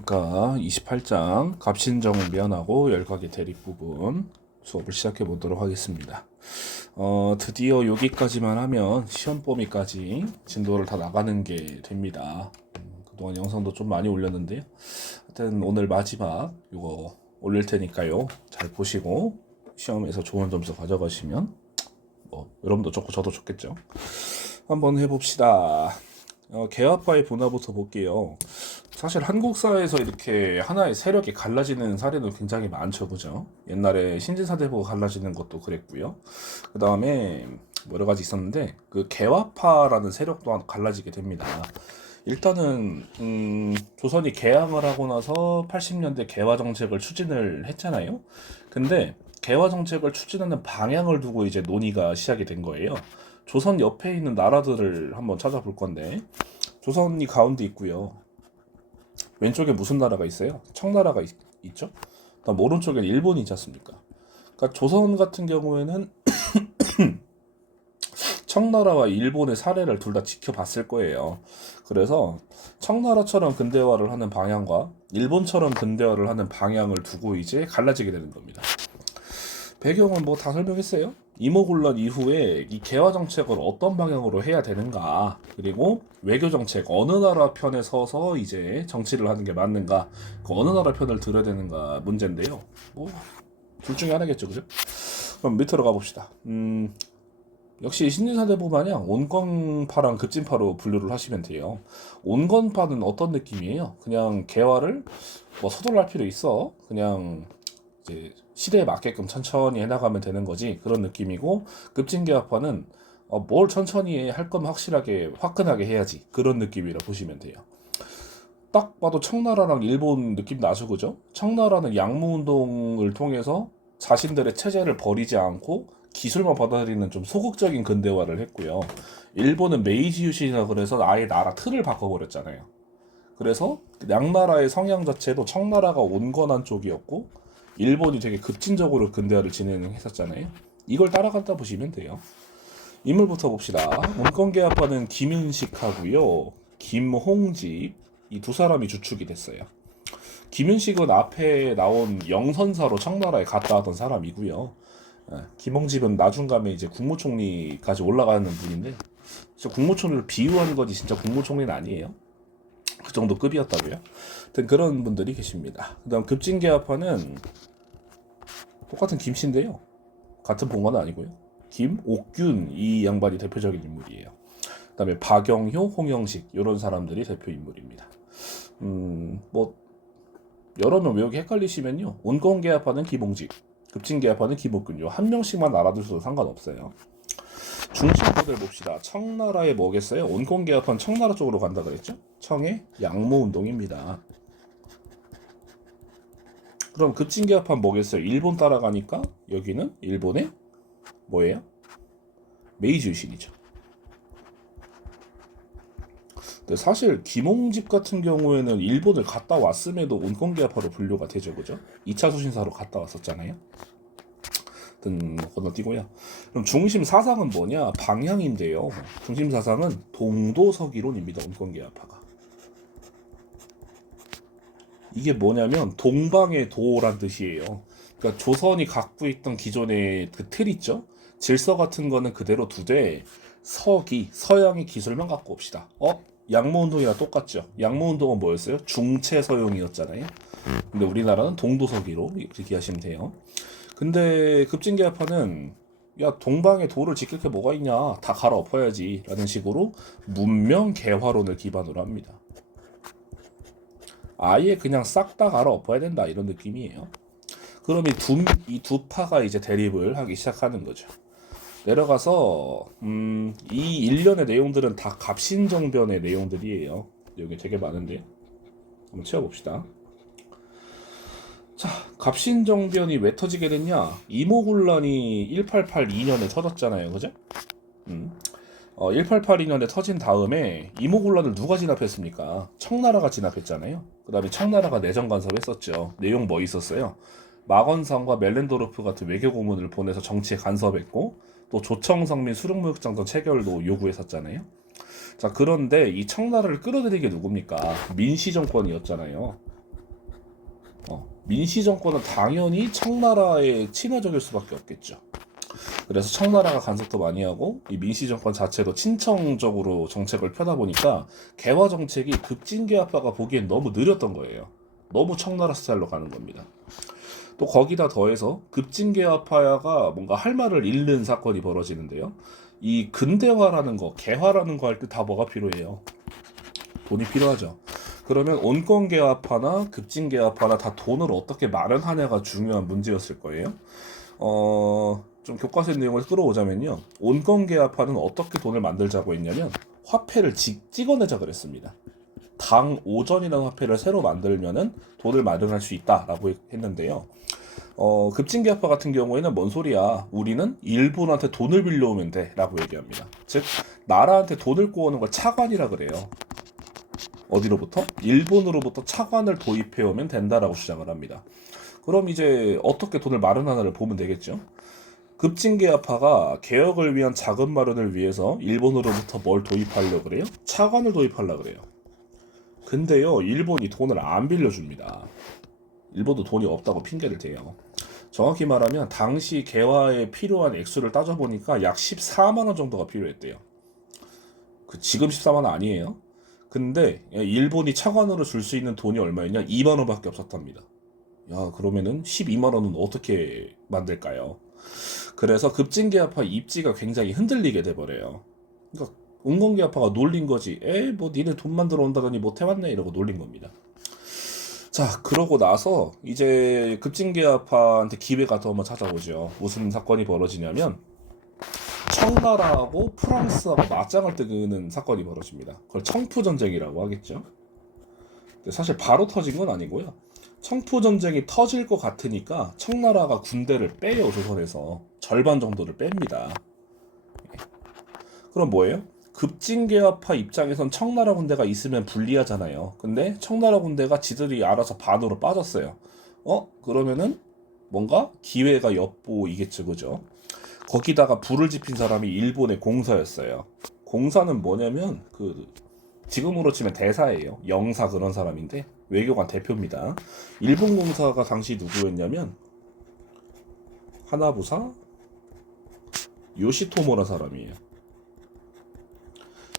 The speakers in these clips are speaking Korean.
안녕하십니까. 28장 갑신정을 면하고 열각의 대립 부분 수업을 시작해 보도록 하겠습니다. 드디어 여기까지만 하면 시험 범위까지 진도를 다 나가는 게 됩니다. 그동안 영상도 좀 많이 올렸는데요. 하여튼 오늘 마지막 이거 올릴 테니까요. 잘 보시고 시험에서 좋은 점수 가져가시면 여러분도 좋고 저도 좋겠죠. 한번 해봅시다. 개화파의 분화부터 볼게요. 사실 한국 사회에서 이렇게 하나의 세력이 갈라지는 사례는 굉장히 많죠, 그죠? 옛날에 신진사대부가 갈라지는 것도 그랬고요. 그 다음에 여러 가지 있었는데 그 개화파라는 세력 또한 갈라지게 됩니다. 일단은 조선이 개항을 하고 나서 80년대 개화 정책을 추진을 했잖아요. 근데 개화 정책을 추진하는 방향을 두고 이제 논의가 시작이 된 거예요. 조선 옆에 있는 나라들을 한번 찾아볼 건데 조선이 가운데 있고요. 왼쪽에 무슨 나라가 있어요? 청나라가 있죠. 그다음 오른쪽에는 일본이 있지 않습니까? 그러니까 조선 같은 경우에는 청나라와 일본의 사례를 둘 다 지켜봤을 거예요. 그래서 청나라처럼 근대화를 하는 방향과 일본처럼 근대화를 하는 방향을 두고 이제 갈라지게 되는 겁니다. 배경은 뭐 다 설명했어요. 이모군란 이후에 이 개화 정책을 어떤 방향으로 해야 되는가, 그리고 외교 정책 어느 나라 편에 서서 이제 정치를 하는 게 맞는가, 그 어느 나라 편을 들어야 되는가 문제인데요. 뭐 둘 중에 하나겠죠, 그죠? 그럼 밑으로 가봅시다. 역시 신진사대부 마냥 온건파랑 급진파로 분류를 하시면 돼요. 온건파는 어떤 느낌이에요? 그냥 개화를 뭐 서둘러 할 필요 있어. 그냥 이제 시대에 맞게끔 천천히 해나가면 되는 거지, 그런 느낌이고, 급진개화파는 뭘 천천히 할 거면 확실하게 화끈하게 해야지, 그런 느낌이라 보시면 돼요. 딱 봐도 청나라랑 일본 느낌 나죠, 그죠? 청나라는 양무운동을 통해서 자신들의 체제를 버리지 않고 기술만 받아들이는 좀 소극적인 근대화를 했고요. 일본은 메이지 유신이라 그래서 아예 나라 틀을 바꿔버렸잖아요. 그래서 양나라의 성향 자체도 청나라가 온건한 쪽이었고 일본이 되게 급진적으로 근대화를 진행했었잖아요. 이걸 따라갔다 보시면 돼요. 인물부터 봅시다. 온건개화파는 김윤식하고요, 김홍집, 이 두 사람이 주축이 됐어요. 김윤식은 앞에 나온 영선사로 청나라에 갔다 왔던 사람이고요. 김홍집은 나중감에 이제 국무총리까지 올라가는 분인데, 진짜 국무총리를 비유하는 거지 진짜 국무총리는 아니에요. 그 정도 급이었다고요. 하여튼 그런 분들이 계십니다. 그 다음 급진개화파는 똑같은 김씨인데요. 같은 본관은 아니고요. 김옥균, 이 양반이 대표적인 인물이에요. 그 다음에 박영효, 홍영식, 이런 사람들이 대표 인물입니다. 뭐 여러 명 외우기 헷갈리시면요, 온건개화파는 김홍식, 급진개화파는 김옥균, 한 명씩만 알아두셔도 상관없어요. 중심 모델 봅시다. 청나라에 뭐겠어요? 온건개화파는 청나라 쪽으로 간다 그랬죠? 청의 양무운동입니다. 그럼 급진개화파는 뭐겠어요? 일본 따라가니까 여기는 일본의 뭐예요? 메이지 유신이죠. 근데 사실 김홍집 같은 경우에는 일본을 갔다 왔음에도 온건개화파로 분류가 되죠, 그죠? 2차 수신사로 갔다 왔었잖아요. 건너뛰고요. 그럼 중심 사상은 뭐냐? 방향인데요. 중심 사상은 동도서기론입니다. 온건개화파가. 이게 뭐냐면 동방의 도란 뜻이에요. 그러니까 조선이 갖고 있던 기존의 그 틀 있죠? 질서 같은 거는 그대로 두되 서양의 기술만 갖고 옵시다. 양모운동이랑 똑같죠? 양모운동은 뭐였어요? 중체서용이었잖아요. 근데 우리나라는 동도서기로 이렇게 기하시면 돼요. 근데 급진개화파는 야, 동방의 도를 지킬 게 뭐가 있냐, 다 갈아엎어야지 라는 식으로 문명 개화론을 기반으로 합니다. 아예 그냥 싹 다 갈아엎어야 된다, 이런 느낌이에요. 그럼 이 두 파가 이제 대립을 하기 시작하는 거죠. 내려가서 이 일련의 내용들은 다 갑신정변의 내용들이에요. 여기 되게 많은데 한번 채워봅시다. 자, 갑신정변이 왜 터지게 됐냐? 이모군란이 1882년에 터졌잖아요, 그죠? 1882년에 터진 다음에 이모군란을 누가 진압했습니까? 청나라가 진압했잖아요. 그 다음에 청나라가 내정 간섭했었죠. 내용 뭐 있었어요? 마건상과 멜렌도르프 같은 외교 고문을 보내서 정치에 간섭했고, 또 조청성민 수륙무역장전 체결도 요구했었잖아요. 자, 그런데 이 청나라를 끌어들이게 누굽니까? 민씨 정권이었잖아요. 민씨 정권은 당연히 청나라의 친화적일 수밖에 없겠죠. 그래서 청나라가 간섭도 많이 하고 이 민씨 정권 자체도 친청적으로 정책을 펴다 보니까 개화 정책이 급진개화파가 보기엔 너무 느렸던 거예요. 너무 청나라 스타일로 가는 겁니다. 또 거기다 더해서 급진개화파가 뭔가 할 말을 잃는 사건이 벌어지는데요. 이 근대화라는 거, 개화라는 거 할 때 다 뭐가 필요해요? 돈이 필요하죠. 그러면 온건개화파나 급진개화파나 다 돈을 어떻게 마련하냐가 중요한 문제였을 거예요. 좀 교과서 내용을 끌어오자면요. 온건개화파는 어떻게 돈을 만들자고 했냐면 화폐를 찍어내자 그랬습니다. 당 오전이라는 화폐를 새로 만들면은 돈을 마련할 수 있다라고 했는데요. 급진개화파 같은 경우에는 뭔 소리야? 우리는 일본한테 돈을 빌려오면 돼라고 얘기합니다. 즉 나라한테 돈을 꼬우는 걸 차관이라 그래요. 어디로부터? 일본으로부터 차관을 도입해오면 된다라고 주장을 합니다. 그럼 이제 어떻게 돈을 마련하나를 보면 되겠죠. 급진개화파가 개혁을 위한 자금 마련을 위해서 일본으로부터 뭘 도입하려고 그래요? 차관을 도입하려고 그래요. 근데요, 일본이 돈을 안 빌려줍니다. 일본도 돈이 없다고 핑계를 대요. 정확히 말하면 당시 개화에 필요한 액수를 따져보니까 약 14만 원 정도가 필요했대요. 지금 14만 원 아니에요. 근데 일본이 차관으로 줄 수 있는 돈이 얼마였냐? 2만 원밖에 없었답니다. 야, 그러면은 12만 원은 어떻게 만들까요? 그래서 급진개화파 입지가 굉장히 흔들리게 돼버려요. 그러니까 온건개화파가 놀린 거지. 뭐 니네 돈 만들어 온다더니 못 해왔네 이러고 놀린 겁니다. 자, 그러고 나서 이제 급진개화파한테 기회가 더 한번 찾아오죠. 무슨 사건이 벌어지냐면 청나라하고 프랑스하고 맞짱을 뜨는 사건이 벌어집니다. 그걸 청푸전쟁이라고 하겠죠. 근데 사실 바로 터진 건 아니고요. 청푸전쟁이 터질 것 같으니까 청나라가 군대를 빼요. 조선에서 절반 정도를 뺍니다. 그럼 뭐예요? 급진개화파 입장에선 청나라 군대가 있으면 불리하잖아요. 근데 청나라 군대가 지들이 알아서 반으로 빠졌어요. 그러면은 뭔가 기회가 엿보이겠죠, 그죠? 거기다가 불을 지핀 사람이 일본의 공사였어요. 공사는 뭐냐면 지금으로 치면 대사예요. 영사 그런 사람인데 외교관 대표입니다. 일본 공사가 당시 누구였냐면 하나부사 요시토모라 사람이에요.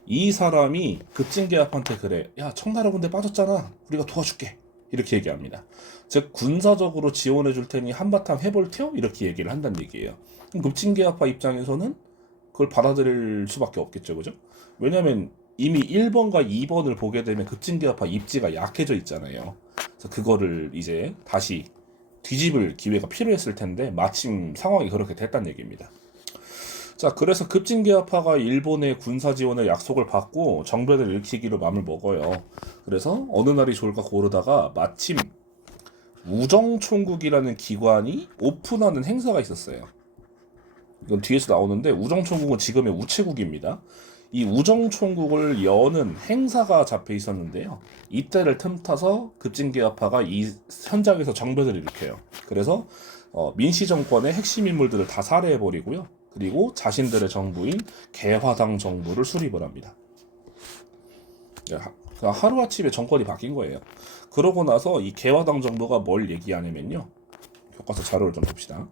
이 사람이 급진개화파한테 그래. 야, 청나라 군대 빠졌잖아. 우리가 도와줄게. 이렇게 얘기합니다. 즉 군사적으로 지원해 줄 테니 한바탕 해볼 테요? 이렇게 얘기를 한다는 얘기예요. 그럼 급진개화파 입장에서는 그걸 받아들일 수밖에 없겠죠. 그죠? 왜냐면 이미 1번과 2번을 보게 되면 급진개화파 입지가 약해져 있잖아요. 그래서 그거를 이제 다시 뒤집을 기회가 필요했을 텐데 마침 상황이 그렇게 됐다는 얘기입니다. 자, 그래서 급진개화파가 일본의 군사 지원의 약속을 받고 정배를 일으키기로 마음을 먹어요. 그래서 어느 날이 좋을까 고르다가 마침 우정총국이라는 기관이 오픈하는 행사가 있었어요. 이건 뒤에서 나오는데 우정총국은 지금의 우체국입니다. 이 우정총국을 여는 행사가 잡혀 있었는데요. 이때를 틈타서 급진개화파가 이 현장에서 정배를 일으켜요. 그래서 민씨 정권의 핵심 인물들을 다 살해해버리고요. 그리고 자신들의 정부인 개화당 정부를 수립을 합니다. 하루아침에 정권이 바뀐 거예요. 그러고 나서 이 개화당 정부가 뭘 얘기하냐면요. 교과서 자료를 좀 봅시다.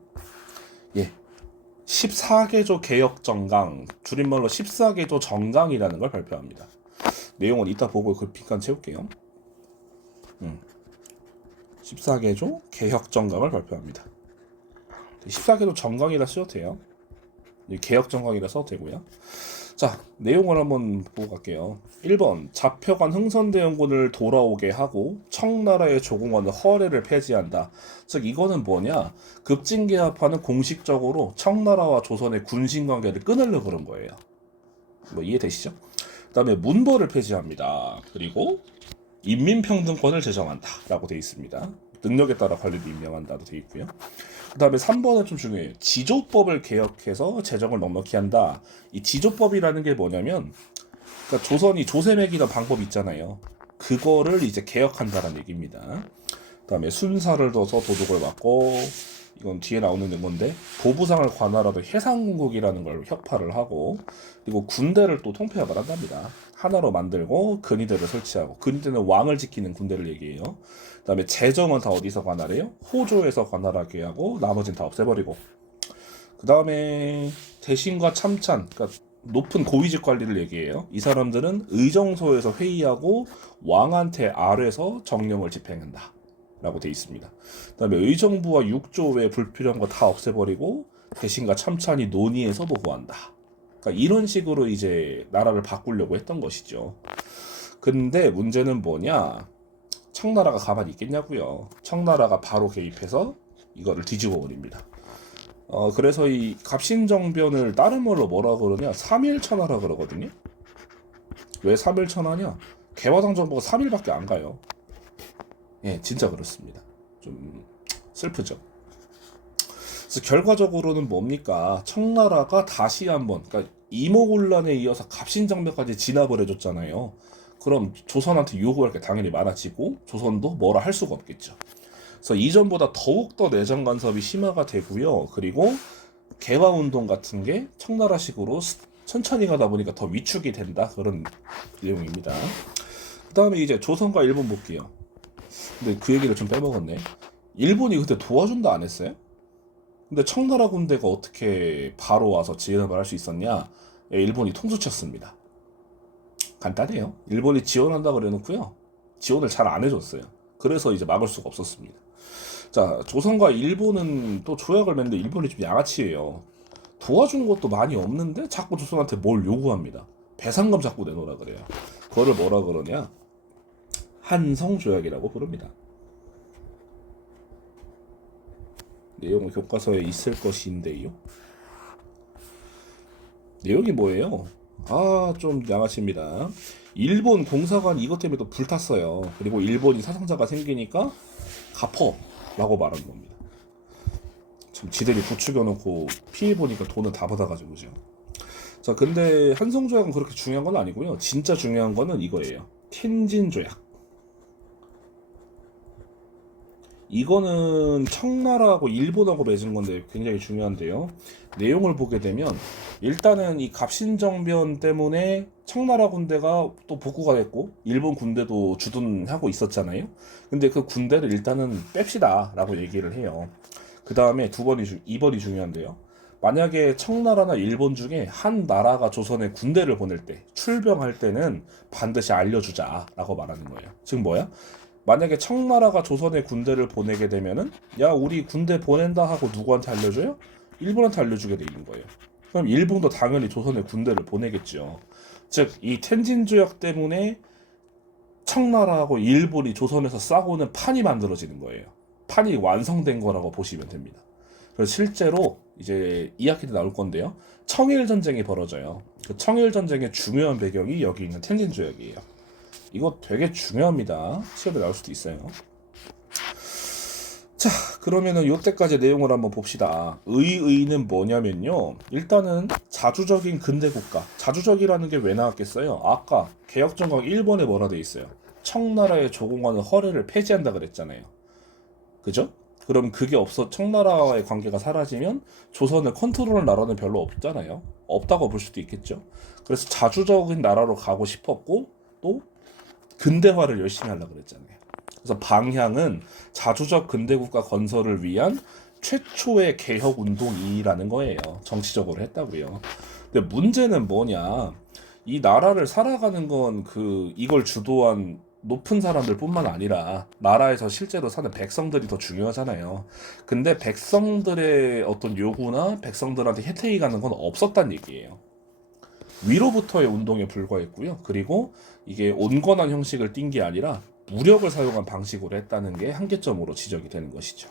14개조 개혁정강, 줄임말로 14개조 정강이라는 걸 발표합니다. 내용은 이따 보고 그 빈칸 채울게요. 14개조 개혁정강을 발표합니다. 14개조 정강이라 써도 돼요. 개혁정강이라 써도 되고요. 자, 내용을 한번 보고 갈게요. 1번, 잡혀간 흥선대원군을 돌아오게 하고 청나라의 조공원의 허례를 폐지한다. 즉 이거는 뭐냐? 급진개화파는 공식적으로 청나라와 조선의 군신관계를 끊으려고 그런 거예요. 뭐 이해되시죠? 그 다음에 문벌을 폐지합니다. 그리고 인민평등권을 제정한다 라고 되어 있습니다. 능력에 따라 관리를 임명한다도 되어 있고요. 그 다음에 3번은 좀 중요해요. 지조법을 개혁해서 재정을 넉넉히 한다. 이 지조법이라는 게 뭐냐면 그러니까 조선이 조세 매기던 방법 있잖아요. 그거를 이제 개혁한다는 얘기입니다. 그 다음에 순사를 둬서 도둑을 맞고 이건 뒤에 나오는 건데 보부상을 관할하던 해상국이라는 걸 혁파를 하고 그리고 군대를 또 통폐합을 한답니다. 하나로 만들고 근위대를 설치하고, 근위대는 왕을 지키는 군대를 얘기해요. 그다음에 재정은 다 어디서 관할해요? 호조에서 관할하게 하고 나머지는 다 없애버리고. 그다음에 대신과 참찬, 그러니까 높은 고위직 관리를 얘기해요. 이 사람들은 의정소에서 회의하고 왕한테 아뢰서 정령을 집행한다 라고 돼 있습니다. 그다음에 의정부와 육조 외에 불필요한 거 다 없애버리고 대신과 참찬이 논의해서 보고한다. 그러니까 이런 식으로 이제 나라를 바꾸려고 했던 것이죠. 근데 문제는 뭐냐? 청나라가 가만히 있겠냐고요. 청나라가 바로 개입해서 이거를 뒤집어 버립니다. 그래서 이 갑신정변을 다른 말로 뭐라 그러냐? 3일천하라 그러거든요. 왜 3일천하냐? 개화당 정부가 3일밖에 안 가요. 예, 진짜 그렇습니다. 좀 슬프죠. 그래서 결과적으로는 뭡니까? 청나라가 다시 한번, 그러니까 이모군란에 이어서 갑신정변까지 진압을 해줬잖아요. 그럼 조선한테 요구할 게 당연히 많아지고 조선도 뭐라 할 수가 없겠죠. 그래서 이전보다 더욱더 내정 간섭이 심화가 되고요. 그리고 개화운동 같은 게 청나라식으로 천천히 가다 보니까 더 위축이 된다, 그런 내용입니다. 그 다음에 이제 조선과 일본 볼게요. 근데 그 얘기를 좀 빼먹었네. 일본이 그때 도와준다 안 했어요? 근데 청나라 군대가 어떻게 바로 와서 지원을 할 수 있었냐? 일본이 통수쳤습니다. 간단해요. 일본이 지원한다 그래놓고요, 지원을 잘 안 해줬어요. 그래서 이제 막을 수가 없었습니다. 자, 조선과 일본은 또 조약을 맺는데 일본이 좀 양아치예요. 도와준 것도 많이 없는데 자꾸 조선한테 뭘 요구합니다. 배상금 자꾸 내놓으라 그래요. 그거를 뭐라 그러냐? 한성조약이라고 부릅니다. 내용은 교과서에 있을 것인데요. 내용이 뭐예요? 좀 양아치입니다. 일본 공사관 이것 때문에 또 불탔어요. 그리고 일본이 사상자가 생기니까 갚어라고 말한 겁니다. 참 지들이 부추겨놓고 피해 보니까 돈은 다 받아가지고 그죠. 자, 근데 한성조약은 그렇게 중요한 건 아니고요. 진짜 중요한 거는 이거예요. 텐진조약. 이거는 청나라하고 일본하고 맺은 건데 굉장히 중요한데요. 내용을 보게 되면 일단은 이 갑신정변 때문에 청나라 군대가 또 복구가 됐고 일본 군대도 주둔하고 있었잖아요. 근데 그 군대를 일단은 뺍시다 라고 얘기를 해요. 그 다음에 2번이 중요한데요. 만약에 청나라나 일본 중에 한 나라가 조선에 군대를 보낼 때, 출병할 때는 반드시 알려주자 라고 말하는 거예요. 즉 뭐야? 만약에 청나라가 조선에 군대를 보내게 되면은, 야, 우리 군대 보낸다 하고 누구한테 알려줘요? 일본한테 알려주게 돼 있는 거예요. 그럼 일본도 당연히 조선에 군대를 보내겠죠. 즉, 이 텐진조약 때문에 청나라하고 일본이 조선에서 싸우는 판이 만들어지는 거예요. 판이 완성된 거라고 보시면 됩니다. 그래서 실제로 이제 2학기 때 나올 건데요. 청일 전쟁이 벌어져요. 그 청일 전쟁의 중요한 배경이 여기 있는 텐진조약이에요. 이거 되게 중요합니다. 시험에 나올 수도 있어요. 자, 그러면은 요때까지 내용을 한번 봅시다. 의는 뭐냐면요. 일단은 자주적인 근대국가. 자주적이라는 게 왜 나왔겠어요? 아까 개혁정강 1번에 뭐라 돼 있어요? 청나라에 조공하는 허례를 폐지한다 그랬잖아요. 그죠? 그럼 그게 청나라와의 관계가 사라지면 조선을 컨트롤할 나라는 별로 없잖아요. 없다고 볼 수도 있겠죠. 그래서 자주적인 나라로 가고 싶었고 또 근대화를 열심히 하려고 그랬잖아요. 그래서 방향은 자주적 근대국가 건설을 위한 최초의 개혁 운동이라는 거예요. 정치적으로 했다고요. 근데 문제는 뭐냐? 이 나라를 살아가는 건 이걸 주도한 높은 사람들뿐만 아니라 나라에서 실제로 사는 백성들이 더 중요하잖아요. 근데 백성들의 어떤 요구나 백성들한테 혜택이 가는 건 없었단 얘기예요. 위로부터의 운동에 불과했고요. 그리고 이게 온건한 형식을 띈 게 아니라 무력을 사용한 방식으로 했다는 게 한계점으로 지적이 되는 것이죠.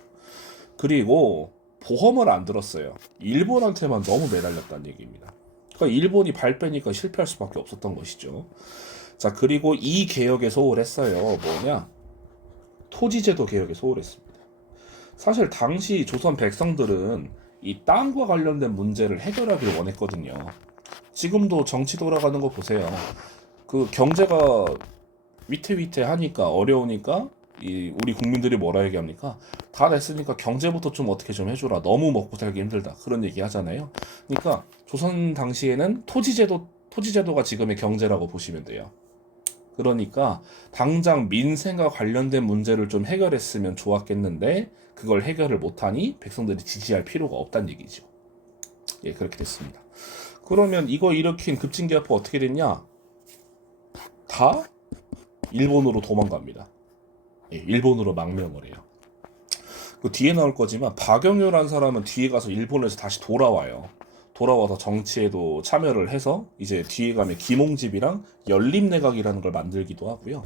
그리고 보험을 안 들었어요. 일본한테만 너무 매달렸다는 얘기입니다. 그러니까 일본이 발 빼니까 실패할 수밖에 없었던 것이죠. 자, 그리고 이 개혁에 소홀했어요. 뭐냐? 토지제도 개혁에 소홀했습니다. 사실 당시 조선 백성들은 이 땅과 관련된 문제를 해결하길 원했거든요. 지금도 정치 돌아가는 거 보세요. 그 경제가 위태위태하니까 어려우니까 우리 국민들이 뭐라 얘기합니까? 다 됐으니까 경제부터 좀 어떻게 좀 해줘라. 너무 먹고 살기 힘들다. 그런 얘기 하잖아요. 그러니까 조선 당시에는 토지제도 토지제도가 지금의 경제라고 보시면 돼요. 그러니까 당장 민생과 관련된 문제를 좀 해결했으면 좋았겠는데 그걸 해결을 못하니 백성들이 지지할 필요가 없다는 얘기죠. 예, 그렇게 됐습니다. 그러면 이거 일으킨 급진기아파 어떻게 됐냐? 다 일본으로 도망갑니다. 예, 일본으로 망명을 해요. 그 뒤에 나올 거지만 박영효라는 사람은 뒤에 가서 일본에서 다시 돌아와요. 돌아와서 정치에도 참여를 해서 이제 뒤에 가면 김홍집이랑 연립내각이라는 걸 만들기도 하고요.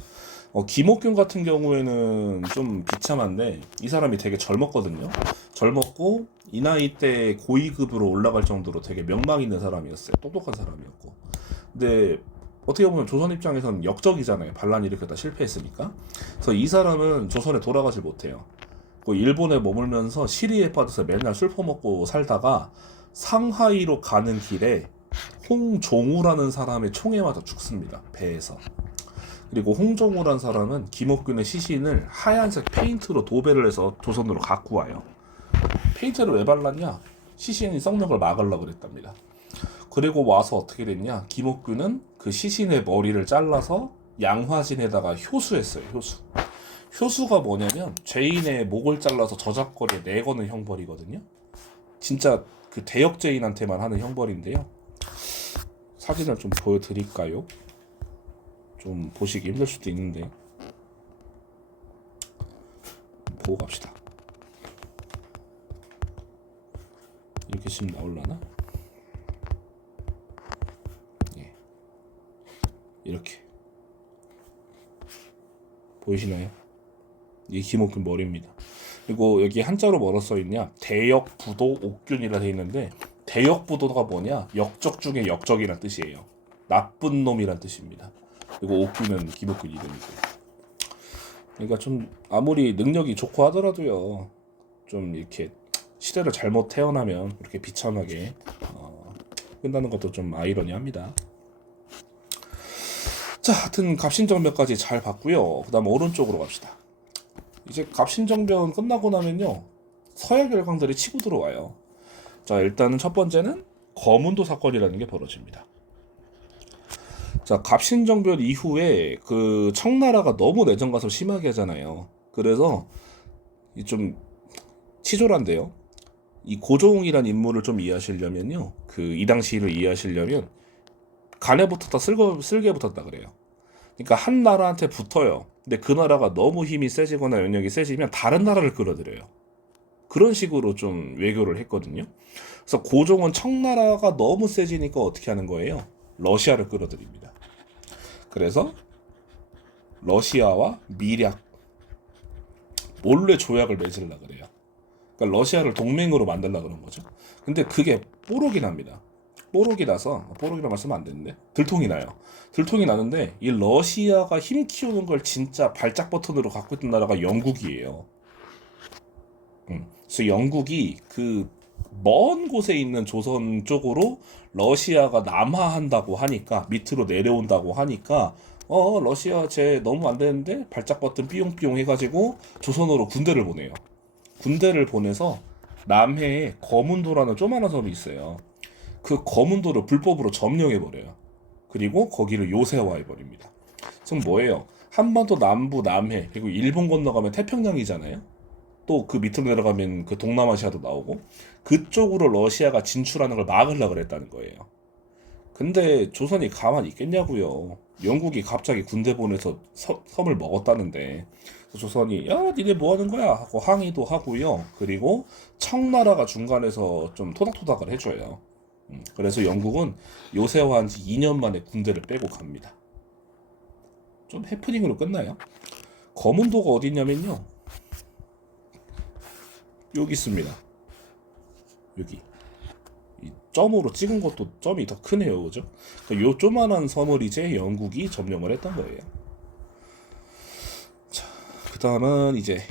김옥균 같은 경우에는 좀 비참한데 이 사람이 되게 젊었거든요. 젊었고 이 나이 때 고위급으로 올라갈 정도로 되게 명망 있는 사람이었어요. 똑똑한 사람이었고. 근데 어떻게 보면 조선 입장에서는 역적이잖아요. 반란 일으켰다 실패했으니까. 그래서 이 사람은 조선에 돌아가질 못해요. 일본에 머물면서 시리에 빠져서 맨날 술 퍼먹고 살다가 상하이로 가는 길에 홍종우라는 사람의 총에 맞아 죽습니다. 배에서. 그리고 홍종우라는 사람은 김옥균의 시신을 하얀색 페인트로 도배를 해서 조선으로 갖고 와요. 페인트를 왜 발랐냐? 시신이 썩는 걸 막으려고 그랬답니다. 그리고 와서 어떻게 됐냐? 김옥균은 그 시신의 머리를 잘라서 양화진에다가 효수했어요. 효수가 뭐냐면 죄인의 목을 잘라서 저작거리에 내거는 형벌이거든요. 진짜 그 대역죄인한테만 하는 형벌인데요. 사진을 좀 보여드릴까요? 좀 보시기 힘들 수도 있는데 보고 갑시다. 이렇게 지금 나올라나? 예. 이렇게 보이시나요? 이 김옥균 머리입니다. 그리고 여기 한자로 뭐라 써있냐? 대역부도 옥균이라 되어 있는데 대역부도가 뭐냐? 역적 중에 역적이란 뜻이에요. 나쁜 놈이란 뜻입니다. 그리고 옥균은 김옥균 이름이고. 그러니까 좀 아무리 능력이 좋고 하더라도요. 좀 이렇게 시대를 잘못 태어나면 이렇게 비참하게 끝나는 것도 좀 아이러니합니다. 자, 하여튼 갑신정변까지 잘 봤고요. 그 다음 오른쪽으로 갑시다. 이제 갑신정변 끝나고 나면요. 서약 열강들이 치고 들어와요. 자, 일단은 첫 번째는 거문도 사건이라는 게 벌어집니다. 자, 갑신정변 이후에 그 청나라가 너무 내정 가설 심하게 하잖아요. 그래서 좀 치졸한데요. 이 고종이란 인물을 좀 이해하시려면요. 이 당시를 이해하시려면 간에 붙었다 쓸개 붙었다 그래요. 그러니까 한 나라한테 붙어요. 근데 그 나라가 너무 힘이 세지거나 영역이 세지면 다른 나라를 끌어들여요. 그런 식으로 좀 외교를 했거든요. 그래서 고종은 청나라가 너무 세지니까 어떻게 하는 거예요? 러시아를 끌어들입니다. 그래서 러시아와 미략 몰래 조약을 맺으려고 그래요. 그러니까 러시아를 동맹으로 만들려고 그런 거죠. 근데 그게 뽀록이 납니다. 뽀록이 나서, 뽀록이라고 말씀은 안 되는데 들통이 나요. 들통이 나는데 이 러시아가 힘 키우는 걸 진짜 발작 버튼으로 갖고 있던 나라가 영국이에요. 그래서 영국이 그 먼 곳에 있는 조선 쪽으로 러시아가 남하한다고 하니까 밑으로 내려온다고 하니까 러시아 쟤 너무 안 되는데 발작 버튼 삐용삐용 해가지고 조선으로 군대를 보내요. 군대를 보내서 남해에 거문도라는 조그마한 섬이 있어요. 그 거문도를 불법으로 점령해버려요. 그리고 거기를 요새화해버립니다. 지금 뭐예요? 한반도 남부 남해 그리고 일본 건너가면 태평양이잖아요. 또 그 밑으로 내려가면 그 동남아시아도 나오고 그쪽으로 러시아가 진출하는 걸 막으려고 그랬다는 거예요. 근데 조선이 가만히 있겠냐고요. 영국이 갑자기 군대 보내서 섬을 먹었다는데 조선이 야 니네 뭐 하는 거야 하고 항의도 하고요. 그리고 청나라가 중간에서 좀 토닥토닥을 해줘요. 그래서 영국은 요새화한 지 2년 만에 군대를 빼고 갑니다. 좀 해프닝으로 끝나요. 거문도가 어디 있냐면요. 여기 있습니다. 여기. 이 점으로 찍은 것도 점이 더 크네요. 그죠? 그러니까 요 조만한 섬을 이제 영국이 점령을 했던 거예요. 자, 그 다음은 이제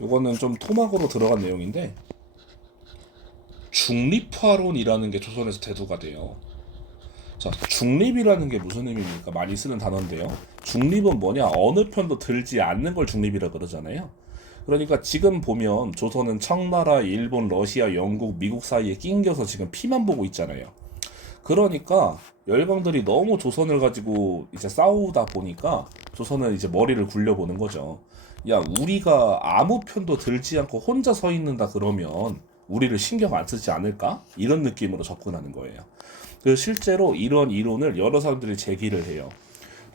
요거는 좀 토막으로 들어간 내용인데 중립화론이라는 게 조선에서 대두가 돼요. 자, 중립이라는 게 무슨 의미입니까? 많이 쓰는 단어인데요. 중립은 뭐냐? 어느 편도 들지 않는 걸 중립이라 그러잖아요. 그러니까 지금 보면 조선은 청나라, 일본, 러시아, 영국, 미국 사이에 낑겨서 지금 피만 보고 있잖아요. 그러니까 열강들이 너무 조선을 가지고 이제 싸우다 보니까 조선은 이제 머리를 굴려보는 거죠. 야, 우리가 아무 편도 들지 않고 혼자 서 있는다 그러면 우리를 신경 안 쓰지 않을까? 이런 느낌으로 접근하는 거예요. 그래서 실제로 이런 이론을 여러 사람들이 제기를 해요.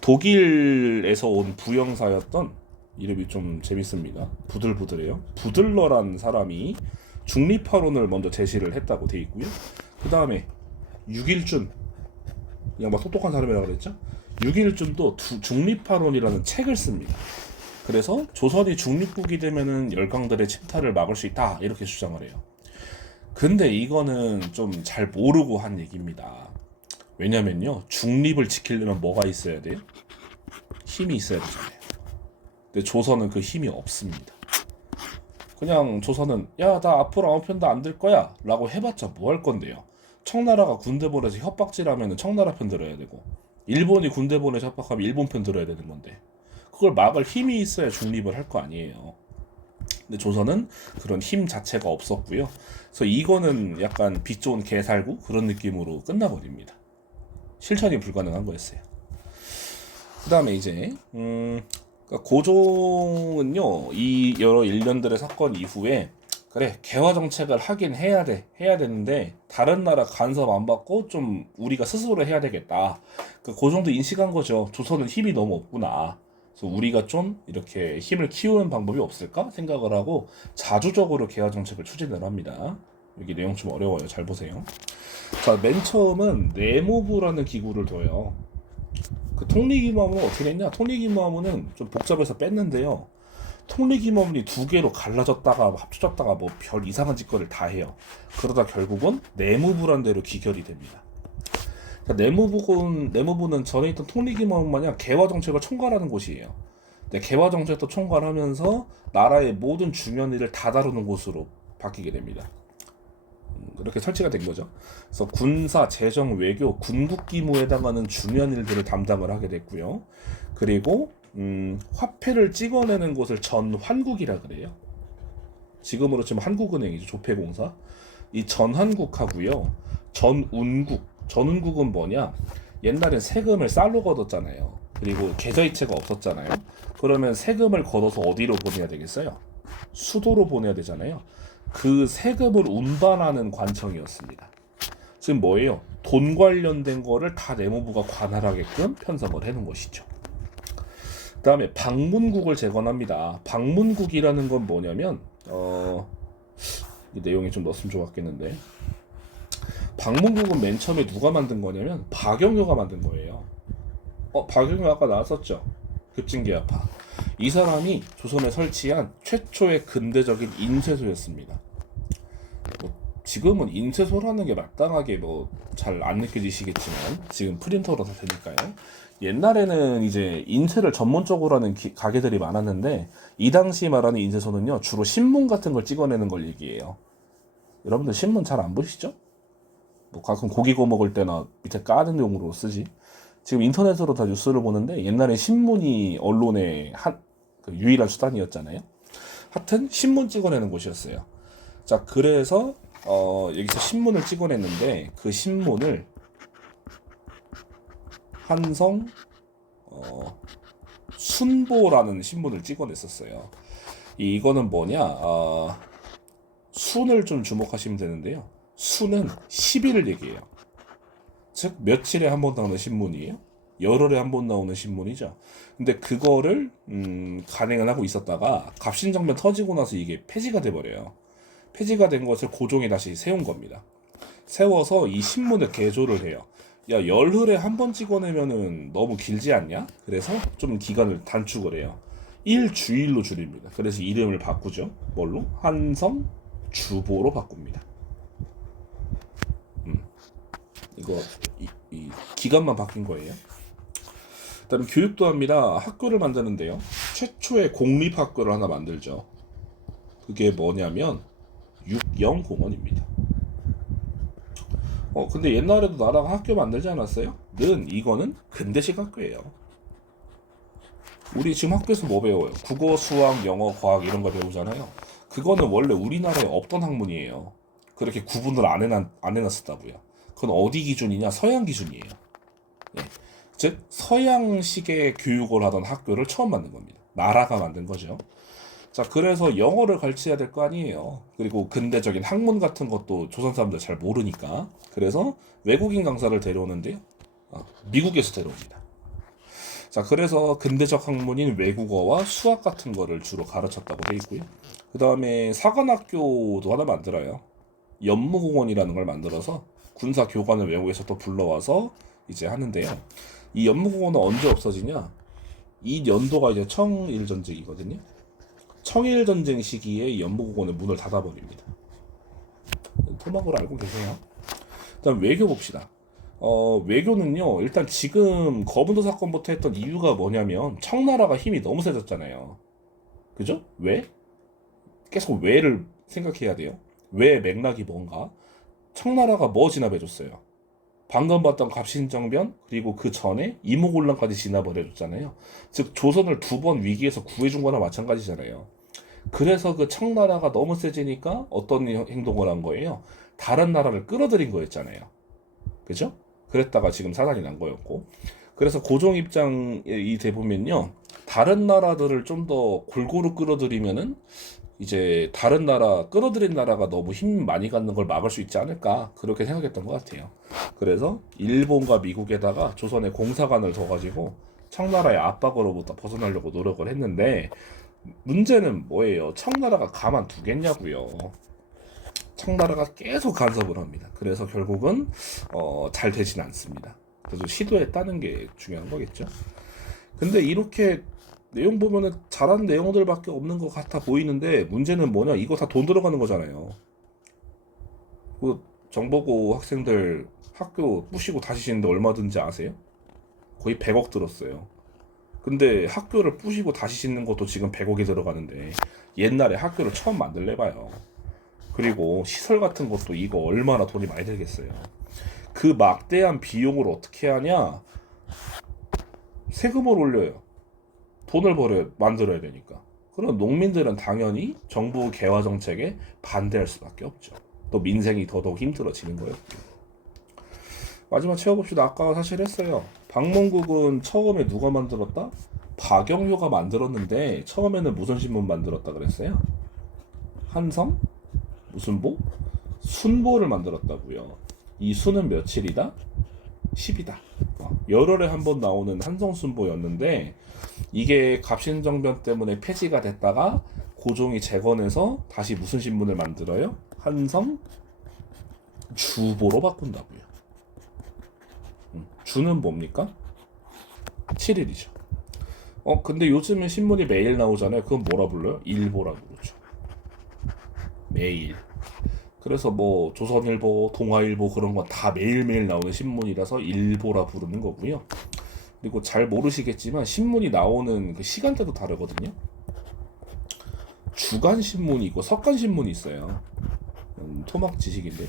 독일에서 온 부영사였던, 이름이 좀 재밌습니다. 부들부들해요. 부들러란 사람이 중립화론을 먼저 제시를 했다고 돼 있고요. 그 다음에 육일준, 그냥 막 똑똑한 사람이라고 그랬죠. 육일준도 중립화론이라는 책을 씁니다. 그래서 조선이 중립국이 되면은 열강들의 침탈을 막을 수 있다 이렇게 주장을 해요. 근데 이거는 좀 잘 모르고 한 얘기입니다. 왜냐면요, 중립을 지키려면 뭐가 있어야 돼요? 힘이 있어야 되잖아요. 근데 조선은 그 힘이 없습니다. 그냥 조선은 야, 나 앞으로 아무 편도 안 들 거야 라고 해봤자 뭐 할 건데요. 청나라가 군대 보내서 협박질하면 청나라 편 들어야 되고, 일본이 군대 보내서 협박하면 일본 편 들어야 되는 건데, 그걸 막을 힘이 있어야 중립을 할 거 아니에요. 근데 조선은 그런 힘 자체가 없었고요. 그래서 이거는 약간 빛 좋은 개살구 그런 느낌으로 끝나버립니다. 실천이 불가능한 거였어요. 그 다음에 이제 그러니까 고종은요, 이 여러 일련들의 사건 이후에 그래, 개화 정책을 하긴 해야 되는데 다른 나라 간섭 안 받고 좀 우리가 스스로 해야 되겠다. 그 고종도 인식한 거죠. 조선은 힘이 너무 없구나. 그래서 우리가 좀 이렇게 힘을 키우는 방법이 없을까 생각을 하고 자주적으로 개화 정책을 추진을 합니다. 여기 내용 좀 어려워요. 잘 보세요. 자, 맨 처음은 내무부라는 기구를 둬요. 그 통리기무하무는 어떻게 됐냐? 통리기무하무는 좀 복잡해서 뺐는데요. 통리기무하무이 두 개로 갈라졌다가 합쳐졌다가 뭐 별 이상한 짓거리를 다 해요. 그러다 결국은 내무부란 데로 귀결이 됩니다. 그러니까 내무부는 전에 있던 통리기무하무 마냥 개화 정책을 총괄하는 곳이에요. 근데 개화 정책도 총괄하면서 나라의 모든 중요한 일을 다 다루는 곳으로 바뀌게 됩니다. 그렇게 설치가 된 거죠. 그래서 군사, 재정, 외교, 군국기무에 해당하는 중요한 일들을 담당을 하게 됐고요. 그리고 화폐를 찍어내는 곳을 전환국이라 그래요. 지금으로 치면 한국은행이죠. 조폐공사. 이 전환국하고요. 전운국은 뭐냐? 옛날엔 세금을 쌀로 걷었잖아요. 그리고 계좌이체가 없었잖아요. 그러면 세금을 걷어서 어디로 보내야 되겠어요? 수도로 보내야 되잖아요. 그 세금을 운반하는 관청이었습니다. 지금 뭐예요? 돈 관련된 거를 다 내무부가 관할하게끔 편성을 해놓은 것이죠. 그 다음에 방문국을 재건합니다. 방문국이라는 건 뭐냐면 이 내용이 좀 넣었으면 좋았겠는데, 방문국은 맨 처음에 누가 만든 거냐면 박영효가 만든 거예요. 박영효 아까 나왔었죠? 급진계야파. 이 사람이 조선에 설치한 최초의 근대적인 인쇄소였습니다. 지금은 인쇄소라는 게 마땅하게 뭐 잘 안 느껴지시겠지만 지금 프린터로 다 되니까요. 옛날에는 이제 인쇄를 전문적으로 하는 가게들이 많았는데, 이 당시 말하는 인쇄소는요, 주로 신문 같은 걸 찍어내는 걸 얘기해요. 여러분들 신문 잘 안 보시죠? 뭐 가끔 고기 구워 먹을 때나 밑에 까는 용으로 쓰지. 지금 인터넷으로 다 뉴스를 보는데 옛날에 신문이 언론의 그 유일한 수단이었잖아요. 하여튼 신문 찍어내는 곳이었어요. 자, 그래서 여기서 신문을 찍어냈는데 그 신문을 한성 순보라는 신문을 찍어냈었어요. 이거는 뭐냐? 순을 좀 주목하시면 되는데요. 순은 10일을 얘기해요. 즉 며칠에 한 번 나오는 신문이에요. 열흘에 한 번 나오는 신문이죠. 근데 그거를 간행을 하고 있었다가 갑신정변 터지고 나서 이게 폐지가 돼버려요. 폐지가 된 것을 고종이 다시 세운 겁니다. 세워서 이 신문을 개조를 해요. 야, 열흘에 한 번 찍어내면은 너무 길지 않냐? 그래서 좀 기간을 단축을 해요. 일주일로 줄입니다. 그래서 이름을 바꾸죠. 뭘로? 한성 주보로 바꿉니다. 이거 이 기간만 바뀐 거예요. 그다음에 교육도 합니다. 학교를 만드는데요. 최초의 공립학교를 하나 만들죠. 그게 뭐냐면 육영공원입니다. 근데 옛날에도 나라가 학교 만들지 않았어요? 이거는 근대식 학교예요. 우리 지금 학교에서 뭐 배워요? 국어, 수학, 영어, 과학 이런 거 배우잖아요. 그거는 원래 우리나라에 없던 학문이에요. 그렇게 구분을 안 해놨었다고요. 그건 어디 기준이냐? 서양 기준이에요. 예. 즉 서양식의 교육을 하던 학교를 처음 만든 겁니다. 나라가 만든 거죠. 자, 그래서 영어를 가르쳐야 될 거 아니에요. 그리고 근대적인 학문 같은 것도 조선 사람들 잘 모르니까. 그래서 외국인 강사를 데려오는데요. 미국에서 데려옵니다. 자, 그래서 근대적 학문인 외국어와 수학 같은 거를 주로 가르쳤다고 돼 있고요. 그 다음에 사관학교도 하나 만들어요. 연무공원이라는 걸 만들어서 군사 교관을 외국에서 또 불러와서 이제 하는데요. 이 연무공원은 언제 없어지냐? 이 연도가 이제 청일전쟁이거든요. 청일전쟁 시기에 연무공원의 문을 닫아버립니다. 토막으로 알고 계세요. 일단 외교 봅시다. 외교는요, 일단 지금 거분도 사건부터 했던 이유가 뭐냐면 청나라가 힘이 너무 세졌잖아요. 그죠? 왜? 계속 왜를 생각해야 돼요. 왜 맥락이 뭔가? 청나라가 뭐 진압해줬어요? 방금 봤던 갑신정변, 그리고 그 전에 이모곤란까지 진압을 해줬잖아요. 즉 조선을 두 번 위기에서 구해준 거나 마찬가지잖아요. 그래서 그 청나라가 너무 세지니까 어떤 행동을 한 거예요? 다른 나라를 끌어들인 거였잖아요. 그죠? 그랬다가 지금 사단이 난 거였고. 그래서 고종 입장이 돼 보면요, 다른 나라들을 좀 더 골고루 끌어들이면은 이제 다른 나라 끌어들인 나라가 너무 힘 많이 갖는 걸 막을 수 있지 않을까, 그렇게 생각했던 것 같아요. 그래서 일본과 미국에다가 조선의 공사관을 둬가지고 청나라의 압박으로부터 벗어나려고 노력을 했는데, 문제는 뭐예요? 청나라가 가만두겠냐고요. 청나라가 계속 간섭을 합니다. 그래서 결국은 잘 되진 않습니다. 그래서 시도했다는 게 중요한 거겠죠. 근데 이렇게 내용 보면은 잘한 내용들밖에 없는 것 같아 보이는데, 문제는 뭐냐? 이거 다 돈 들어가는 거잖아요. 그 정보고 학생들 학교 부시고 다시 짓는데 얼마 든지 아세요? 거의 100억 들었어요. 근데 학교를 부시고 다시 짓는 것도 지금 100억이 들어가는데, 옛날에 학교를 처음 만들래 봐요. 그리고 시설 같은 것도 이거 얼마나 돈이 많이 들겠어요. 그 막대한 비용을 어떻게 하냐? 세금을 올려요. 돈을 벌어요. 만들어야 되니까. 그럼 농민들은 당연히 정부 개화 정책에 반대할 수밖에 없죠. 또 민생이 더더욱 힘들어지는 거예요. 마지막 채워봅시다. 아까 사실 했어요. 방문국은 처음에 누가 만들었다? 박영효가 만들었는데, 처음에는 무슨 신문 만들었다 그랬어요? 한성? 무슨 보? 순보를 만들었다고요. 이 수는 며칠이다? 10이다. 열흘에 한 번 나오는 한성순보였는데, 이게 갑신정변 때문에 폐지가 됐다가 고종이 재건해서 다시 무슨 신문을 만들어요? 한성 주보로 바꾼다고요. 주는 뭡니까? 7일이죠. 근데 요즘은 신문이 매일 나오잖아요. 그건 뭐라 불러요? 일보라고 그러죠. 매일. 그래서 뭐 조선일보, 동아일보 그런 건 다 매일매일 나오는 신문이라서 일보라 부르는 거고요. 그리고 잘 모르시겠지만 신문이 나오는 그 시간대도 다르거든요. 주간 신문이 있고 석간 신문이 있어요. 토막 지식인데,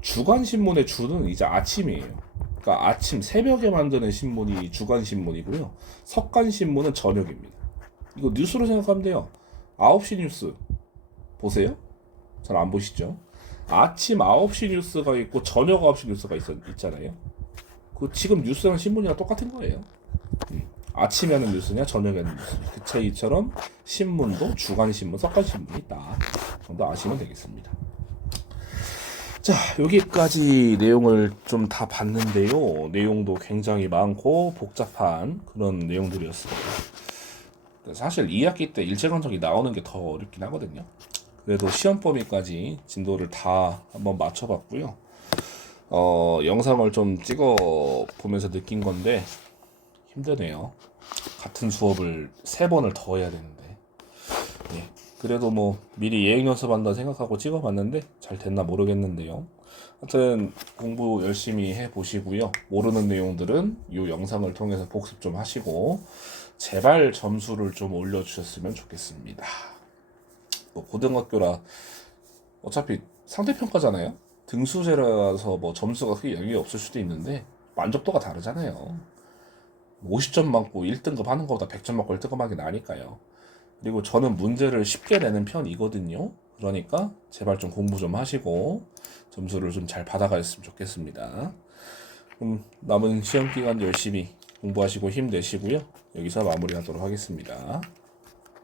주간 신문의 주는 이제 아침이에요. 그러니까 아침 새벽에 만드는 신문이 주간 신문이고요. 석간 신문은 저녁입니다. 이거 뉴스로 생각하면 돼요. 9시 뉴스 보세요. 잘 안 보시죠? 아침 9시 뉴스가 있고 저녁 9시 뉴스가 있잖아요. 그 지금 뉴스랑 신문이랑 똑같은 거예요. 아침에 하는 뉴스냐 저녁에 하는 뉴스냐, 그 차이처럼 신문도 주간 신문, 석간 신문이 있다 정도 아시면 되겠습니다. 자, 여기까지 내용을 좀 다 봤는데요. 내용도 굉장히 많고 복잡한 그런 내용들이었습니다. 사실 2학기 때 일제강점기 나오는 게 더 어렵긴 하거든요. 그래도 시험 범위까지 진도를 다 한번 맞춰봤고요. 영상을 좀 찍어 보면서 느낀 건데 힘드네요. 같은 수업을 3번을 더 해야 되는데. 예. 그래도 뭐 미리 예행 연습한다 생각하고 찍어봤는데 잘 됐나 모르겠는데요. 하여튼 공부 열심히 해보시고요. 모르는 내용들은 이 영상을 통해서 복습 좀 하시고 제발 점수를 좀 올려주셨으면 좋겠습니다. 뭐 고등학교라 어차피 상대평가잖아요. 등수제라서 뭐 점수가 크게 영향이 없을 수도 있는데 만족도가 다르잖아요. 50점 맞고 1등급 하는 것보다 100점 맞고 1등급 하는 게 나으니까요. 그리고 저는 문제를 쉽게 내는 편이거든요. 그러니까 제발 좀 공부 좀 하시고 점수를 좀 잘 받아가셨으면 좋겠습니다. 그럼 남은 시험 기간 열심히 공부하시고 힘내시고요. 여기서 마무리하도록 하겠습니다.